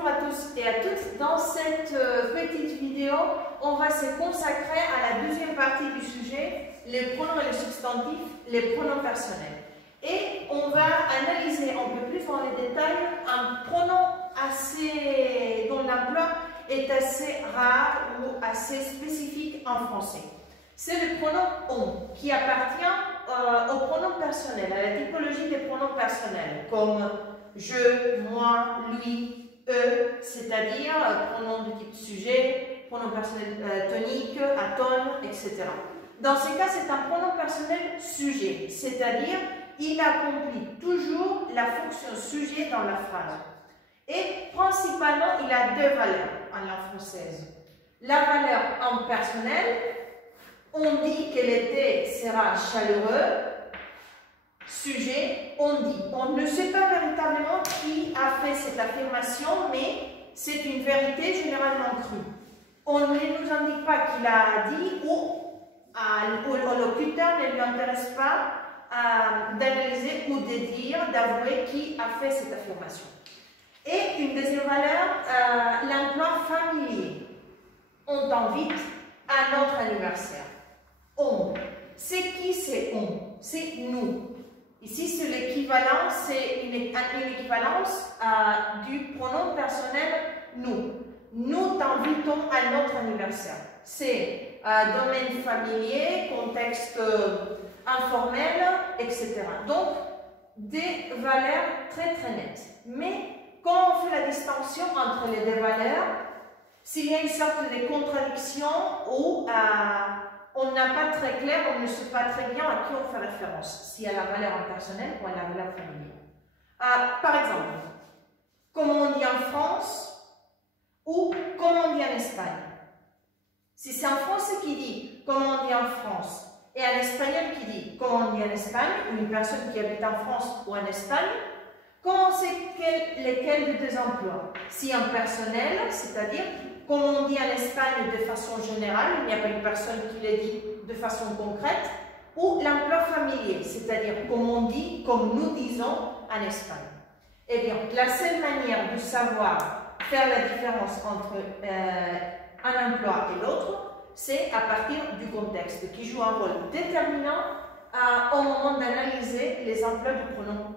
bonjour à tous et à toutes. Dans cette petite vidéo, on va se consacrer à la deuxième partie du sujet, les pronoms et les substantifs, les pronoms personnels. Et on va analyser un peu plus dans les détails un pronom dont l'emploi est assez rare ou assez spécifique en français. C'est le pronom on, qui appartient au pronom personnel, à la typologie des pronoms personnels, comme je, moi, lui, eux, c'est-à-dire pronom de type sujet, pronom personnel tonique, atone, etc. Dans ces cas, c'est un pronom personnel sujet, c'est-à-dire il accomplit toujours la fonction sujet dans la phrase. Et principalement, il a deux valeurs en langue française. La valeur en personnel, on dit que l'été sera chaleureux. Sujet, on dit. On ne sait pas véritablement qui a fait cette affirmation, mais c'est une vérité généralement crue. On ne nous indique pas qu'il a dit ou au locuteur ne lui intéresse pas d'analyser ou de dire, d'avouer qui a fait cette affirmation. Et une deuxième valeur, l'emploi familier. On t'invite à notre anniversaire. On. C'est qui c'est on? C'est nous. Ici, c'est l'équivalent, c'est une équivalence du pronom personnel nous. Nous t'invitons à notre anniversaire. C'est domaine familier, contexte informel, etc. Donc, des valeurs très très nettes. Mais quand on fait la distinction entre les deux valeurs, s'il y a une sorte de contradiction ou on n'a pas très clair, on ne sait pas très bien à qui on fait référence, s'il y a la valeur en personnel ou à la valeur familière. Par exemple, comment on dit en France ou comment on dit en Espagne. Si c'est un Français qui dit comment on dit en France et un Espagnol qui dit comment on dit en Espagne, ou une personne qui habite en France ou en Espagne, comment on sait lesquels des deux emplois? Si en personnel, c'est-à-dire comme on dit en Espagne de façon générale, il n'y a pas une personne qui le dit de façon concrète, ou l'emploi familier, c'est-à-dire comme on dit, comme nous disons en Espagne. Eh bien, la seule manière de savoir faire la différence entre un emploi et l'autre, c'est à partir du contexte, qui joue un rôle déterminant au moment d'analyser les emplois du pronom